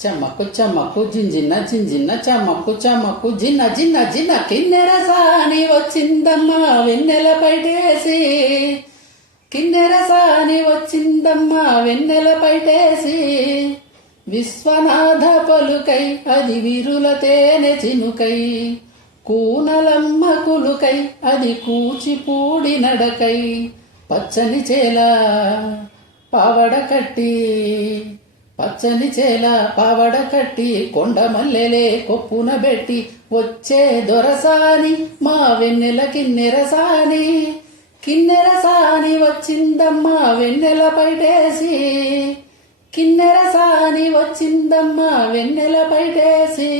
చమ్మక్కు చమ్మక్కు జింజిన్న జింజిన్న చమ్మక్కు చమ్మక్కు జిన్న జిన్న జిన్న కిన్నెర సాని వచ్చిందమ్మా వెన్నెల పైటేసి కిన్నెర సాని వచ్చిందమ్మా వెన్నెల పైటేసి విశ్వనాథ పలుకై అది విరుల తేనె చినుకై కూనలమ్మ కులుకై అది కూచిపూడి నడకై పచ్చని చేల పావడ కట్టి పచ్చని చేల పావడ కట్టి కొండ మల్లెలే కొప్పున బెట్టి వచ్చే దొరసాని మా వెన్నెల కిన్నెరసాని కిన్నెరసాని వచ్చిందమ్మా వెన్నెల పైటేసి కిన్నెరసాని వచ్చిందమ్మా వెన్నెల పైటేసి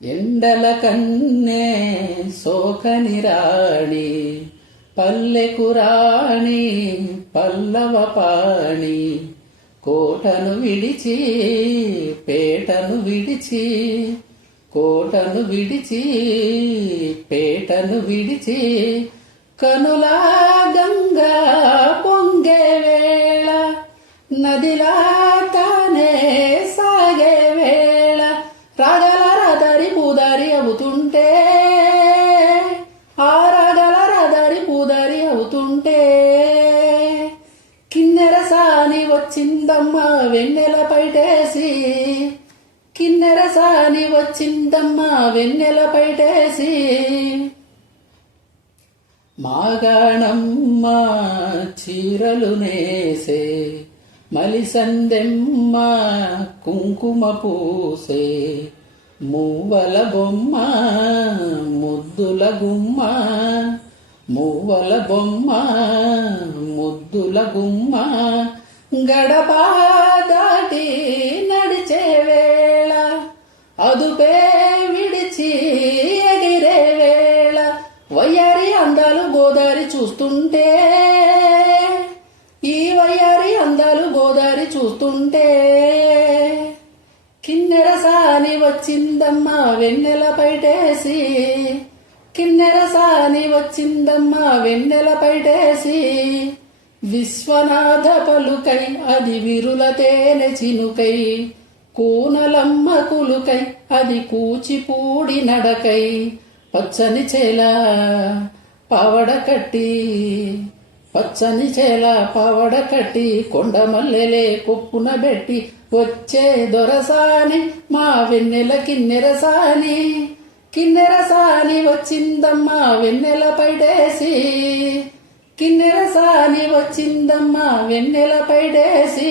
ఎండల కన్నే సోకని రాణి పల్లెకు రాణి పల్లవ పాణి కోటను విడిచి పేటను విడిచి కోటను విడిచి పేటను విడిచి కనులా గంగా పొంగే వేళ నదిలా తానే సాగే వేళ రాగల రదరి పూదరి అవుతుంటే ఆ రాగల రదరి పూదరి అవుతుంటే కిన్నెరసాని వచ్చిందమ్మా వెన్నెల పైటేసి కిన్నెరసాని వచ్చిందమ్మా వెన్నెల పైటేసి మాగాణమ్మ చీరలు నేసే మలిసందెమ్మ కుంకుమ పూసే మూవల బొమ్మ ముద్దుల గుమ్మ మూవల బొమ్మ ముద్దుల గుమ్మ గడప దాటి నడిచే వేళ అదుపే విడిచి ఎగిరే వేళ వయ్యారి అందాలు గోదారి చూస్తుంటే ఈ వయ్యారి అందాలు గోదారి చూస్తుంటే కిన్నెరసాని వచ్చిందమ్మా వెన్నెల పైటేసి కిన్నెరసాని వచ్చిందమ్మా వెన్నెల పైటేసి విశ్వనాథ పలుకై అది విరుల తేనె చినుకై కూనలమ్మ కులుకై అది కూచిపూడి నడకై పచ్చని చేల పావడ కట్టి పచ్చని చేల పావడ కట్టి కొండ మల్లెలే కొప్పున బెట్టి వచ్చే దొరసాని మా వెన్నెల కిన్నెరసాని కిన్నెరసాని వచ్చిందమ్మా వెన్నెల పైటేసి కిన్నెరసాని వచ్చిందమ్మా వెన్నెల పైటేసి